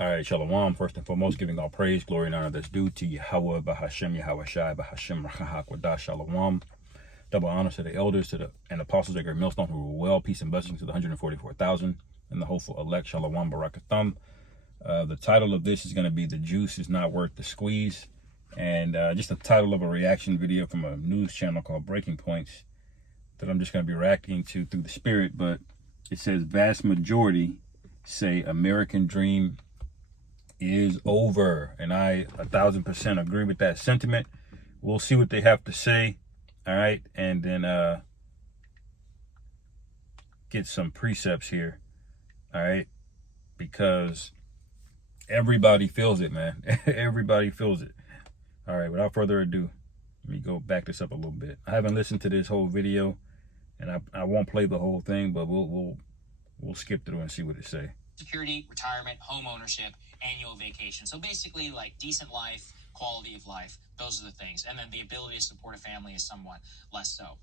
All right, Shalom. First and foremost, giving all praise, glory, and honor that's due to Yahweh, Bahashem, Yahweh Shai, Bahashem, Rachahakwadash, Shalom. Double honors to the elders and apostles at Great Millstone who were well. Peace and blessings to the 144,000 and the hopeful elect. Shalom, Barakatham. The title of this is going to be "The Juice is Not Worth the Squeeze," and just the title of a reaction video from a news channel called Breaking Points that I'm just going to be reacting to through the spirit. But it says vast majority say American dream is over, and I 1,000% agree with that sentiment. We'll see what they have to say, all right, and then get some precepts here, all right, because everybody feels it, man. Everybody feels it. All right, without further ado, let me go back this up a little bit. I haven't listened to this whole video, and I won't play the whole thing, but we'll skip through and see what it say. Security, retirement, home ownership, annual vacation. So basically like decent life, quality of life, those are the things. And then the ability to support a family is somewhat less so.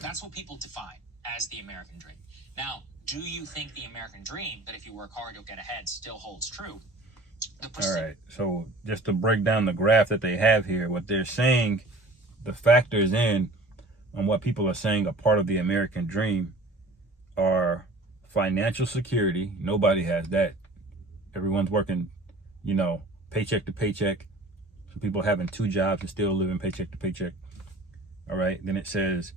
That's what people define as the American dream. Now, do you think the American dream, that if you work hard, you'll get ahead, still holds true? All right, so just to break down the graph that they have here, what they're saying, the factors in on what people are saying a part of the American dream are financial security. Nobody has that. Everyone's working, paycheck to paycheck. Some people having 2 jobs and still living paycheck to paycheck. All right. Then it says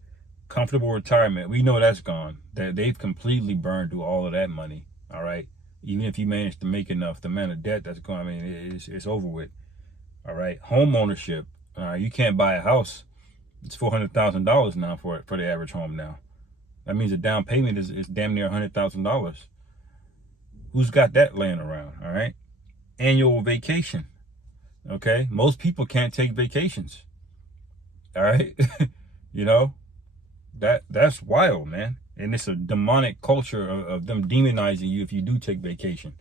comfortable retirement. We know that's gone. That they've completely burned through all of that money. All right. Even if you manage to make enough, the amount of debt that's going, it's over with. All right. Home ownership. You can't buy a house. It's $400,000 now for the average home now. That means the down payment is damn near $100,000. Who's got that laying around? All right. Annual vacation. Okay. Most people can't take vacations. All right. That's wild, man. And it's a demonic culture of them demonizing you if you do take vacation.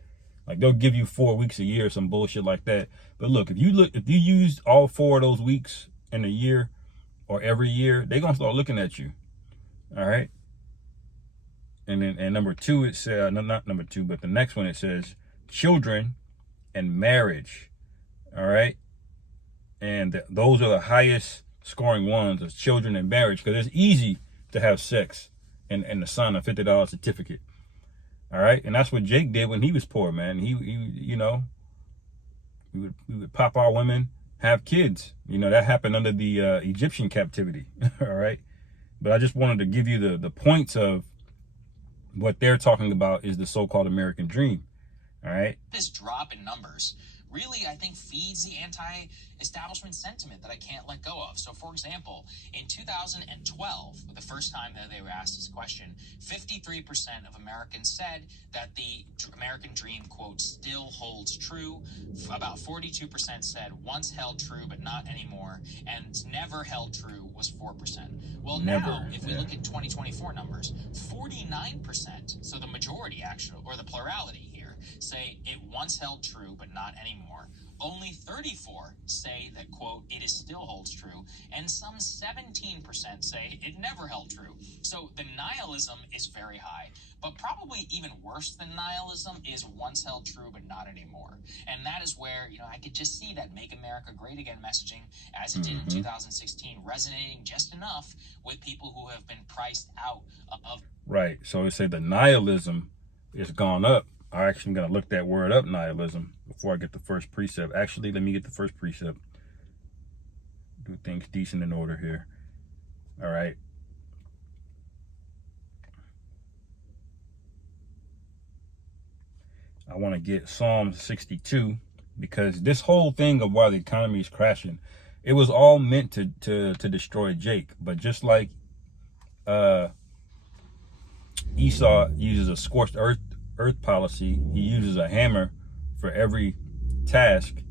Like they'll give you 4 weeks a year or some bullshit like that. But look, if you used all 4 of those weeks in a year or every year, they're gonna start looking at you. All right. And then number 2, it says, not number 2, but the next one, it says children and marriage. All right. And those are the highest scoring ones, is children and marriage, because it's easy to have sex and to sign a $50 certificate. All right. And that's what Jake did when he was poor, man. He we would pop our women, have kids. That happened under the Egyptian captivity. All right. But I just wanted to give you the points of what they're talking about is the so-called American dream. All right. This drop in numbers really, I think, feeds the anti-establishment sentiment that I can't let go of. So, for example, in 2012, the first time that they were asked this question, 53% of Americans said that the American dream, quote, still holds true. About 42% said once held true, but not anymore. And never held true was 4%. Well, now, if we look at 2024 numbers, 49%, so the majority actually, or the plurality here, say it once held true, but not anymore. Only 34 say that, quote, it is still holds true, and some 17% say it never held true. So the nihilism is very high, but probably even worse than nihilism is once held true, but not anymore. And that is where, I could just see that Make America Great Again messaging, as it did in 2016, resonating just enough with people who have been priced out of. Right. So they say the nihilism is gone up. I actually am going to look that word up, nihilism, before I get the first precept. Actually, let me get the first precept. Do things decent in order here. All right. I want to get Psalm 62, because this whole thing of why the economy is crashing, it was all meant to destroy Jake. But just like Esau uses a scorched earth policy, he uses a hammer for every task.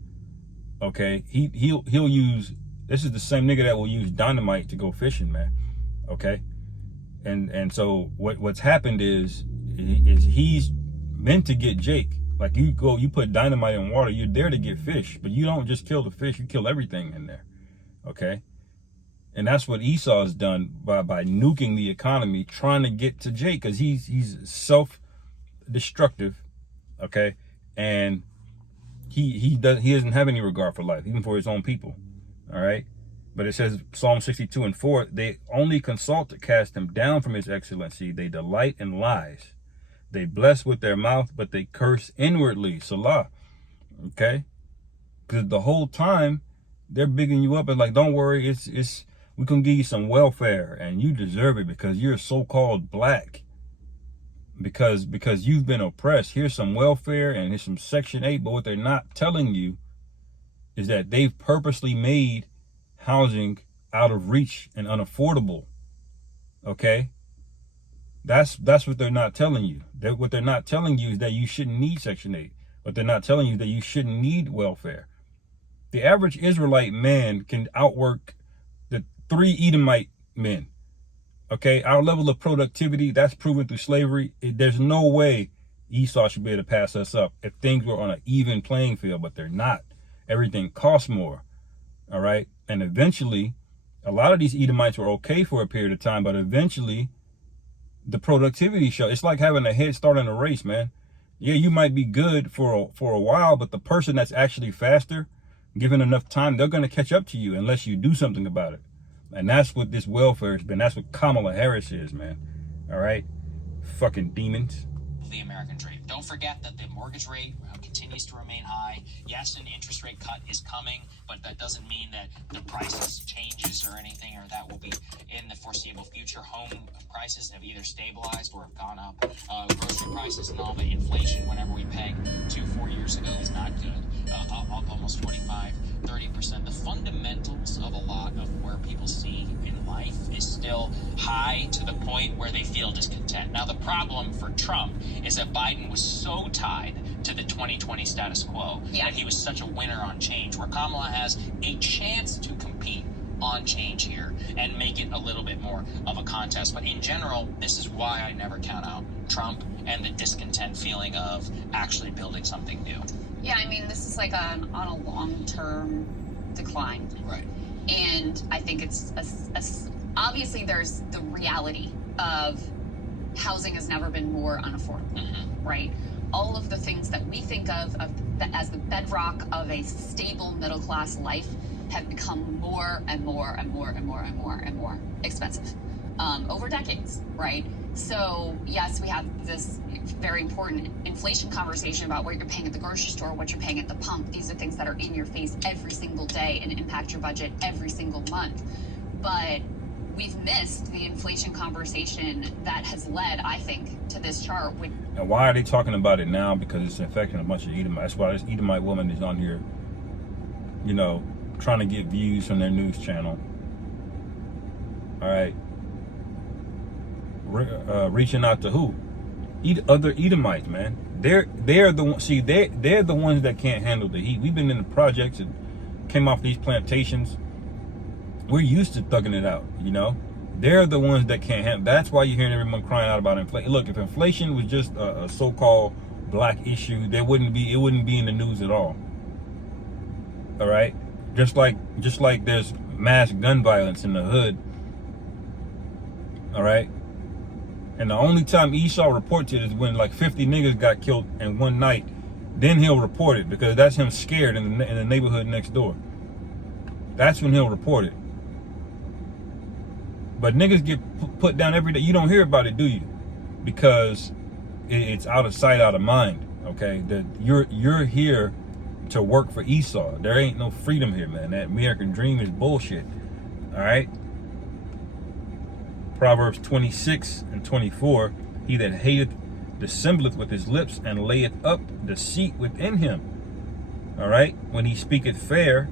Okay, he'll use, this is the same nigga that will use dynamite to go fishing, man. Okay, and so what's happened is he's meant to get Jake. Like you put dynamite in water, you're there to get fish, but you don't just kill the fish, you kill everything in there. Okay, and that's what Esau has done by nuking the economy, trying to get to Jake, because he's self-destructive. Okay, and he doesn't have any regard for life, even for his own people. All right. But it says Psalm 62:4, they only consult to cast him down from his excellency. They delight in lies. They bless with their mouth, but they curse inwardly. Salah. Okay. Because the whole time they're bigging you up and like, don't worry, it's we can give you some welfare and you deserve it because you're so-called black. Because you've been oppressed. Here's some welfare and here's some Section 8. But what they're not telling you is that they've purposely made housing out of reach and unaffordable. Okay? That's what they're not telling you. What they're not telling you is that you shouldn't need Section 8. What they're not telling you is that you shouldn't need welfare. The average Israelite man can outwork the 3 Edomite men. Okay, our level of productivity, that's proven through slavery. There's no way Esau should be able to pass us up if things were on an even playing field, but they're not. Everything costs more. All right. And eventually, a lot of these Edomites were okay for a period of time, but eventually the productivity show. It's like having a head start in a race, man. Yeah, you might be good for a while, but the person that's actually faster, given enough time, they're going to catch up to you unless you do something about it. And that's what this welfare has been. That's what Kamala Harris is, man. All right? Fucking demons. The American dream. Don't forget that the mortgage rate continues to remain high. Yes, an interest rate cut is coming, but that doesn't mean that the prices changes or anything, or that will be in the foreseeable future. Home prices have either stabilized or have gone up. Grocery prices and all, but inflation, whenever we peg 2-4 years ago, is not good. Up almost 25-30%. The fundamentals of a lot of where people see in life is still high to the point where they feel discontent. Now, the problem for Trump is that Biden was so tied to the 2020 status quo that he was such a winner on change, where Kamala has a chance to compete on change here and make it a little bit more of a contest. But in general, this is why I never count out Trump and the discontent feeling of actually building something new. Yeah, I mean, this is like on a long-term decline. Right. And I think it's obviously there's the reality of housing has never been more unaffordable, right? All of the things that we think of as the bedrock of a stable middle-class life have become more and more and more and more and more and more expensive over decades, right? So yes, we have this very important inflation conversation about what you're paying at the grocery store, what you're paying at the pump. These are things that are in your face every single day and impact your budget every single month. But we've missed the inflation conversation that has led, I think, to this chart. And why are they talking about it now? Because it's affecting a bunch of Edomites. That's why this Edomite woman is on here, you know, trying to get views from their news channel. All right. Reaching out to who? Other Edomites, man. They're the ones. See, they're the ones that can't handle the heat. We've been in the projects and came off these plantations. We're used to thugging it out, you know. They're the ones that can't handle. That's why you're hearing everyone crying out about inflation. Look, if inflation was just a so-called black issue, it wouldn't be in the news at all. All right, just like there's mass gun violence in the hood. All right. And the only time Esau reports it is when like 50 niggas got killed in one night. Then he'll report it because that's him scared in the neighborhood next door. That's when he'll report it. But niggas get put down every day. You don't hear about it, do you? Because it's out of sight, out of mind. Okay, that you're here to work for Esau. There ain't no freedom here, man. That American dream is bullshit. All right. Proverbs 26:24, he that hateth dissembleth with his lips and layeth up deceit within him. All right. When he speaketh fair,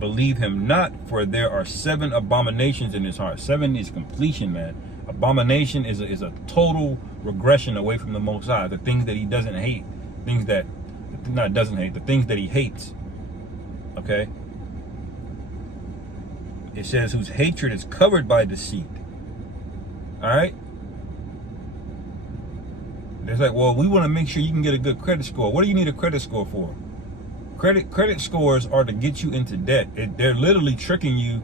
believe him not, for there are 7 abominations in his heart. 7 is completion, man. Abomination is a total regression away from the Most High. The things that he doesn't hate, things that not doesn't hate, the things that he hates. Okay. It says, whose hatred is covered by deceit. All right. It's like, well, we want to make sure you can get a good credit score. What do you need a credit score for? Credit scores are to get you into debt. They're literally tricking you,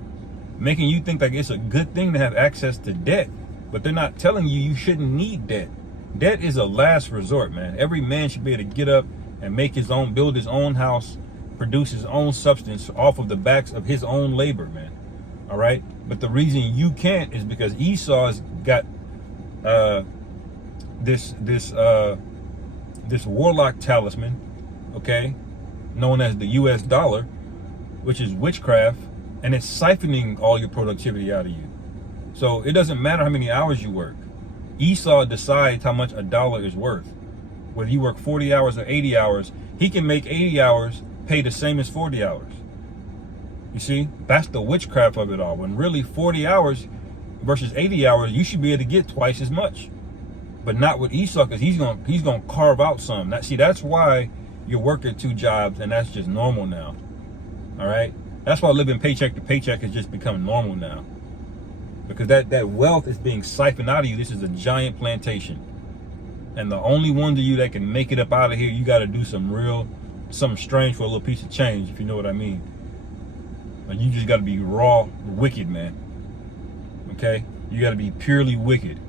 making you think like it's a good thing to have access to debt, but they're not telling you shouldn't need debt. Debt is a last resort, man. Every man should be able to get up and build his own house produce his own substance off of the backs of his own labor, man. All right? But the reason you can't is because Esau's got this warlock talisman, okay, known as the US dollar, which is witchcraft, and it's siphoning all your productivity out of you. So it doesn't matter how many hours you work. Esau decides how much a dollar is worth. Whether you work 40 hours or 80 hours, he can make 80 hours pay the same as 40 hours. You see, that's the witchcraft of it all. When really 40 hours versus 80 hours, you should be able to get twice as much. But not with Esau, because he's gonna carve out some. That's why you're working 2 jobs, and that's just normal now. All right? That's why living paycheck to paycheck has just become normal now. Because that wealth is being siphoned out of you. This is a giant plantation. And the only ones of you that can make it up out of here, you got to do something strange for a little piece of change, if you know what I mean. But you just got to be raw wicked, man. Okay? You got to be purely wicked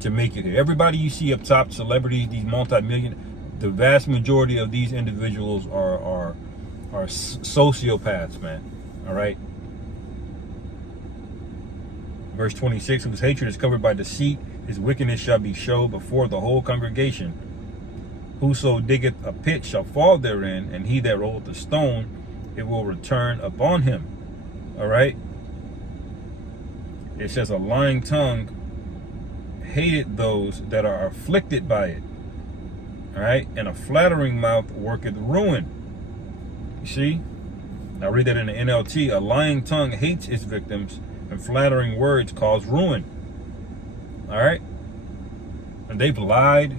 to make it here. Everybody you see up top, celebrities, these multi-million, the vast majority of these individuals are sociopaths, man. All right? Verse 26, whose hatred is covered by deceit, his wickedness shall be showed before the whole congregation. Whoso diggeth a pit shall fall therein, and he that rolleth a stone, it will return upon him. All right? It says, a lying tongue hated those that are afflicted by it. All right? And a flattering mouth worketh ruin. You see? Now read that in the NLT. A lying tongue hates its victims, and flattering words cause ruin. All right? And they've lied,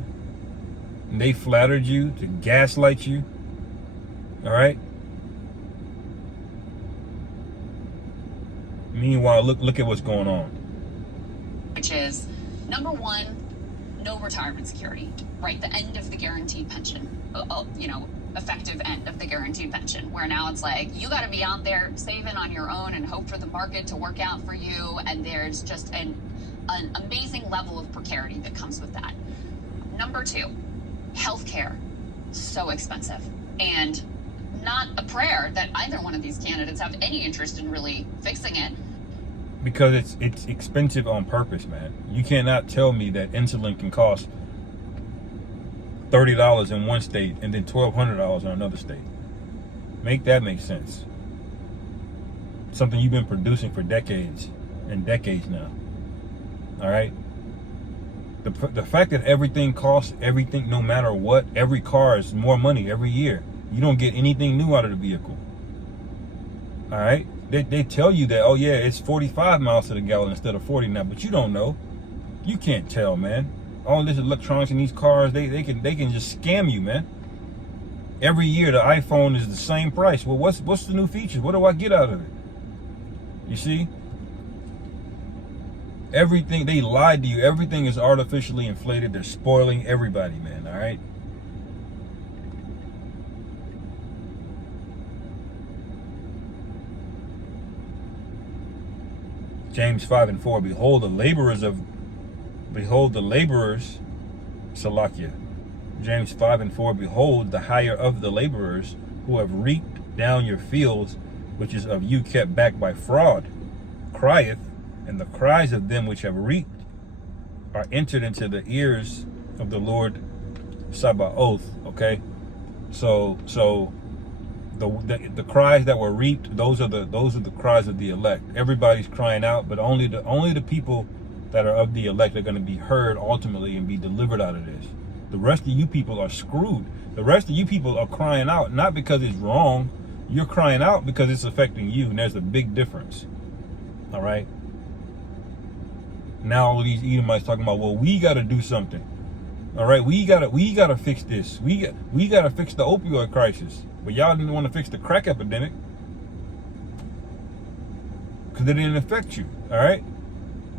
and they flattered you to gaslight you. All right? Meanwhile, look at what's going on. Which is, number one, no retirement security, right? The end of the guaranteed pension, effective end of the guaranteed pension, where now it's like, you got to be out there saving on your own and hope for the market to work out for you. And there's just an amazing level of precarity that comes with that. Number two, healthcare, so expensive, and not a prayer that either one of these candidates have any interest in really fixing it. Because it's expensive on purpose, man. You cannot tell me that insulin can cost $30 in one state and then $1,200 in another state. Make that make sense. Something you've been producing for decades and decades now. All right? The fact that everything costs everything, no matter what, every car is more money every year. You don't get anything new out of the vehicle. All right? They tell you that, oh yeah, it's 45 miles to the gallon instead of 40 now, but you don't know. You can't tell, man. All this electronics in these cars, they can just scam you, man. Every year the iPhone is the same price. Well, what's the new features? What do I get out of it? You see? Everything, they lied to you. Everything is artificially inflated. They're spoiling everybody, man. All right? James 5:4, behold the laborers, Salakia. James 5:4, behold the hire of the laborers who have reaped down your fields, which is of you kept back by fraud, crieth, and the cries of them which have reaped are entered into the ears of the Lord Sabaoth. Okay, so the cries that were reaped, those are the cries of the elect. Everybody's crying out, but only the people that are of the elect are going to be heard ultimately and be delivered out of this. The rest of you people are screwed. The rest of you people are crying out, not because it's wrong. You're crying out because it's affecting you, and there's a big difference. All right? Now all these Edomites talking about, well, we got to do something. All right? We got to fix this. We got to fix the opioid crisis. But y'all didn't want to fix the crack epidemic because it didn't affect you. All right?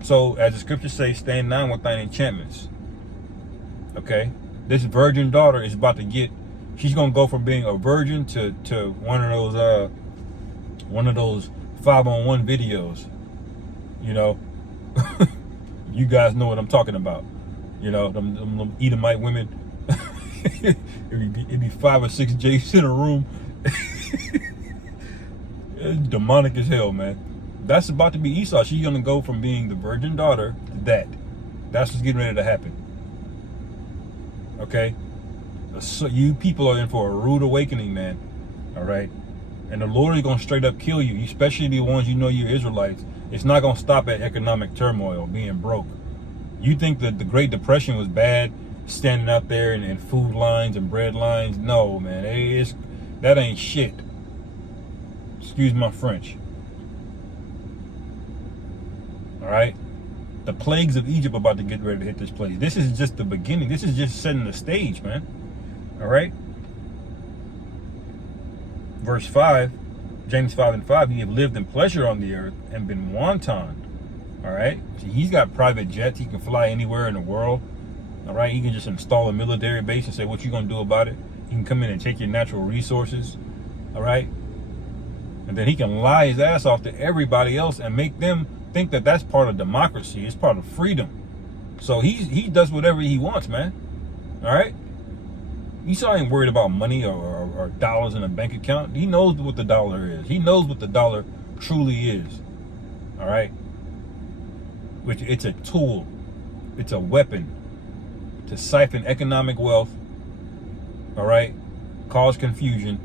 So, as the scriptures say, stand down with thine enchantments. Okay? This virgin daughter is about to she's going to go from being a virgin to one of those 5-on-1 videos. You know? You guys know what I'm talking about. You know, them Edomite women. It'd be 5 or 6 J's in a room It's demonic as hell, man. That's about to be Esau. She's gonna go from being the virgin daughter to that. That's what's getting ready to happen. Okay? So you people are in for a rude awakening, man. All right? And the Lord is gonna straight up kill you, especially the ones you know you're Israelites. It's not gonna stop at economic turmoil, being broke. You think that the Great Depression was bad, standing out there in food lines and bread lines? No, man. That ain't shit. Excuse my French. All right? The plagues of Egypt are about to get ready to hit this place. This is just the beginning. This is just setting the stage, man. All right? Verse 5, James 5:5, ye have lived in pleasure on the earth and been wanton. All right? See, he's got private jets. He can fly anywhere in the world. All right? He can just install a military base and say, what you going to do about it? He can come in and take your natural resources. All right? And then he can lie his ass off to everybody else and make them think that that's part of democracy. It's part of freedom. So he does whatever he wants, man. All right? Esau ain't worried about money or dollars in a bank account. He knows what the dollar is. He knows what the dollar truly is. All right? Which it's a tool. It's a weapon to siphon economic wealth. All right? Cause confusion.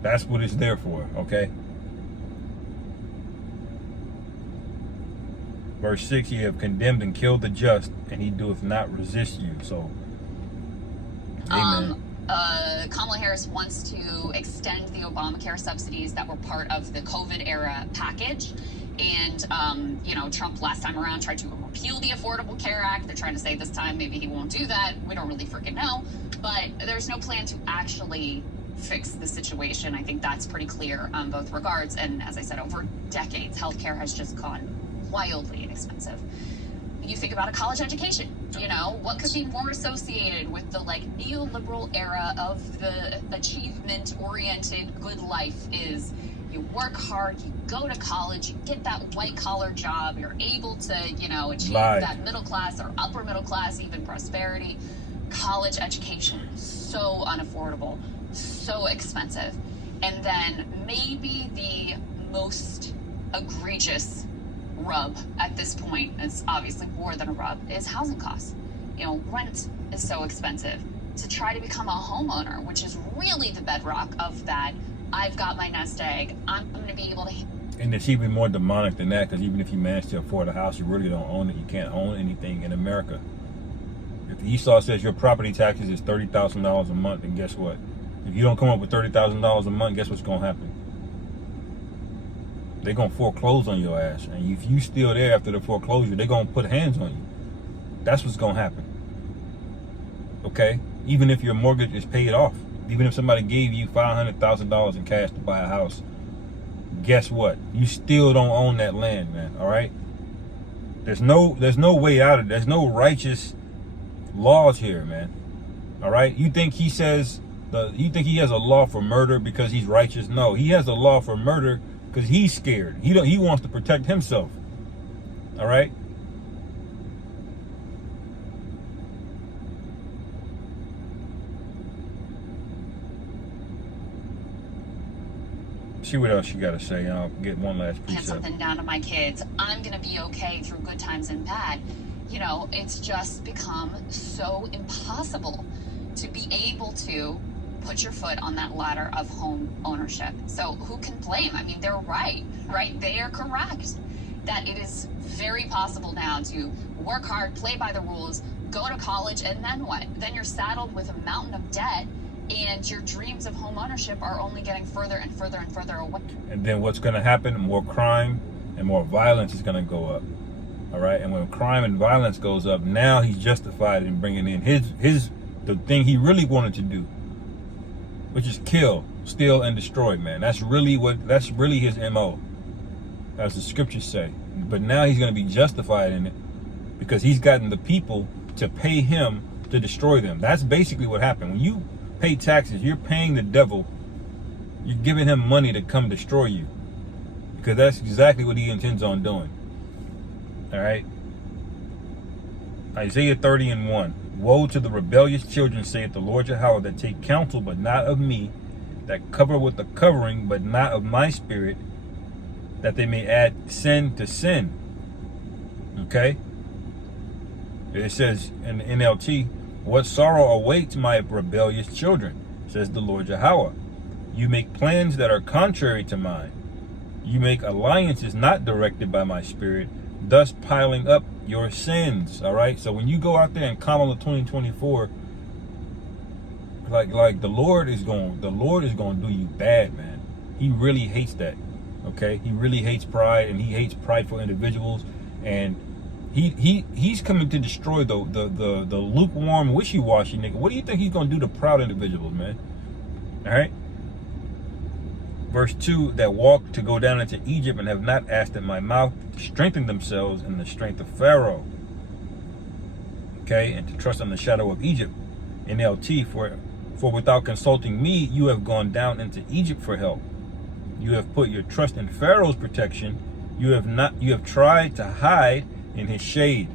That's what it's there for, okay? Verse 6, ye have condemned and killed the just, and he doeth not resist you. So, amen. Kamala Harris wants to extend the Obamacare subsidies that were part of the COVID era package. And, Trump last time around tried to repeal the Affordable Care Act. They're trying to say this time maybe he won't do that. We don't really freaking know. But there's no plan to actually fix the situation. I think that's pretty clear on both regards. And as I said, over decades, healthcare has just gone wildly inexpensive. You think about a college education, what could be more associated with the neoliberal era of the achievement-oriented good life is you work hard, you go to college, you get that white-collar job, you're able to, achieve that middle class or upper middle class, even prosperity. College education, so unaffordable, so expensive. And then maybe the most egregious rub at this point, it's obviously more than a rub, is housing costs. Rent is so expensive. To try to become a homeowner, which is really the bedrock of that, I've got my nest egg, I'm going to be able to... And it's even more demonic than that, because even if you manage to afford a house, you really don't own it. You can't own anything in America. If Esau says your property taxes is $30,000 a month, then guess what? If you don't come up with $30,000 a month, guess what's going to happen? They're going to foreclose on your ass. And if you still there after the foreclosure, they're going to put hands on you. That's what's going to happen. Okay? Even if your mortgage is paid off. Even if somebody gave you $500,000 in cash to buy a house, guess what? You still don't own that land, man. All right? There's no way out of it. There's no righteous laws here, man. All right? You think he has a law for murder because he's righteous? No, he has a law for murder because he's scared. He wants to protect himself. All right? See what else you got to say. I'll get one last piece. Hand something down to my kids. I'm going to be okay through good times and bad. It's just become so impossible to be able to put your foot on that ladder of home ownership. So who can blame? I mean, they're right? They are correct that it is very possible now to work hard, play by the rules, go to college, and then what? Then you're saddled with a mountain of debt, and your dreams of home ownership are only getting further and further and further away. And then what's going to happen? More crime and more violence is going to go up. All right? And when crime and violence goes up, now he's justified in bringing in the thing he really wanted to do, which is kill, steal, and destroy, man. That's really his MO, as the scriptures say. But now he's going to be justified in it because he's gotten the people to pay him to destroy them. That's basically what happened. When you pay taxes, you're paying the devil. You're giving him money to come destroy you, because that's exactly what he intends on doing. All right? Isaiah 30:1. Woe to the rebellious children, saith the Lord Yahweh, that take counsel, but not of me, that cover with the covering, but not of my spirit, that they may add sin to sin. Okay? It says in the NLT, what sorrow awaits my rebellious children, says the Lord Yahweh. You make plans that are contrary to mine. You make alliances not directed by my spirit, thus piling up your sins. All right? So when you go out there and comment on 2024, like the Lord is going to do you bad, man. He really hates that. Okay? He really hates pride, and he hates prideful individuals, and he's coming to destroy the lukewarm, wishy-washy nigga. What do you think he's going to do to proud individuals, man? All right? Verse 2, that walk to go down into Egypt and have not asked at my mouth to strengthen themselves in the strength of Pharaoh. Okay? And to trust in the shadow of Egypt. NLT, for without consulting me, you have gone down into Egypt for help. You have put your trust in Pharaoh's protection. You have tried to hide in his shade.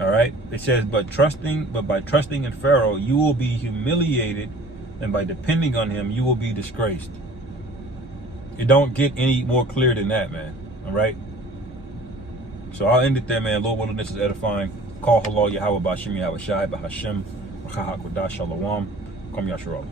All right? It says, but by trusting in Pharaoh, you will be humiliated, and by depending on him, you will be disgraced. It don't get any more clear than that, man. All right? So I'll end it there, man. Lord willing, this is edifying. Call halal Yahweh Bashim Yahweh Shai Bahashem Shalom. Kom Yasharallah.